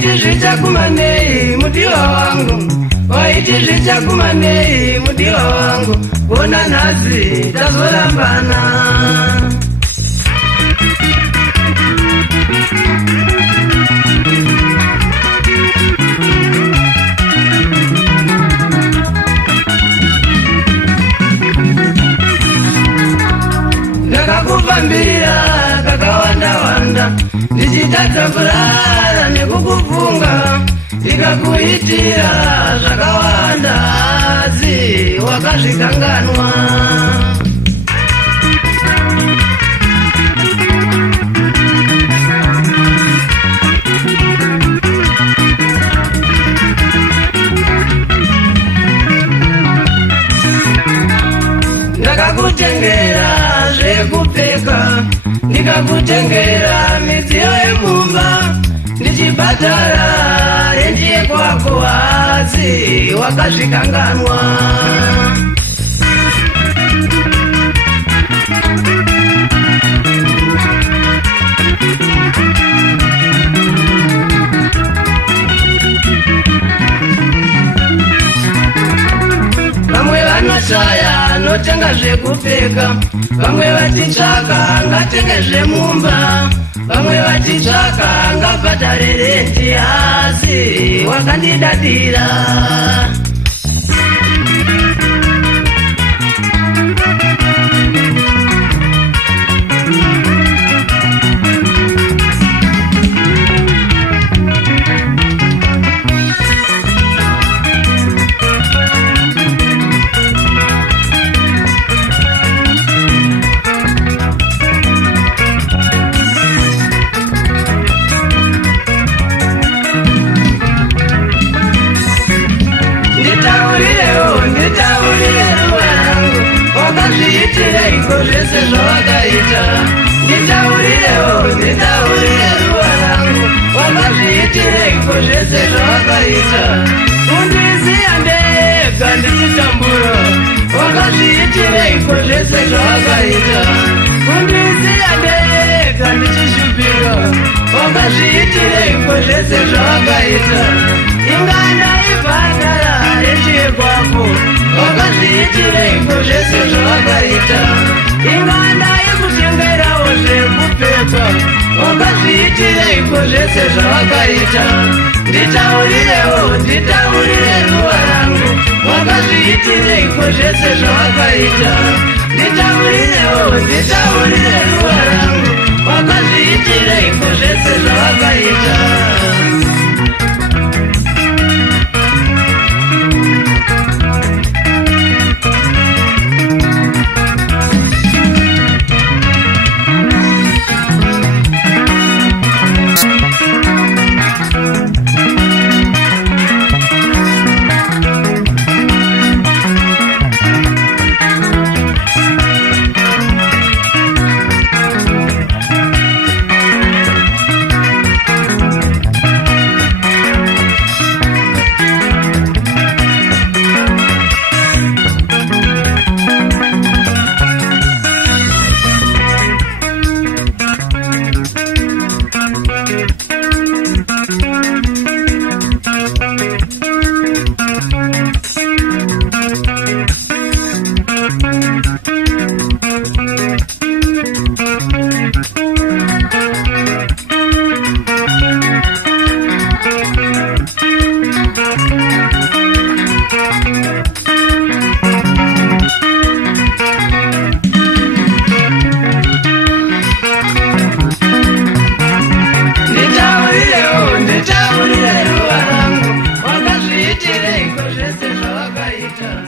waiti zvichakumanei mudiwa wangu, waiti zvichakumanei mudiwa wangu, kuona nhasi tazorambana. Ndakakupambira kakawanda-wanda, ndichitadza kurara nekukufunga, ndikakuitira zvakawanda asi wakazvikanganwa. Ndakakutengera zvekupfeka, ndikakutengera midziyo yemumba, ndichibhadhara rendi yekwako asi wakazvikanganwa. Vamwe vanoshaya notenga zvekupfeka, vamwe vatitsvaka ngatenge zvemumba, vamwe vatitsvaka ngabhadhare rendi asi wakandidadira. Wakazviitireiko zvese zvawakaita? Nditaurire ruva rangu, wakazviitireiko zvese zvawakaita? Kundiziya ndega ndichitambura, wakazviitireiko zvese zvawakaita? Kundiziya ndega ndichishupika, wakazviitireiko zvese zvawakaita? Inganda ibhadhara rendi yekwako, wakazviitireiko zvese zvawakaita? Inganda yekutengerawo zvekupfeka, wakazviitireiko zvese zvawakaita? Nditaurire ruva rangu, wakazviitireiko zvese zvawakaita? Nditaurire ruva rangu, wakazviitireiko zvese zvawakaita? Nditaurire ruva rangu, wakazviitireiko zvese zvawakaita?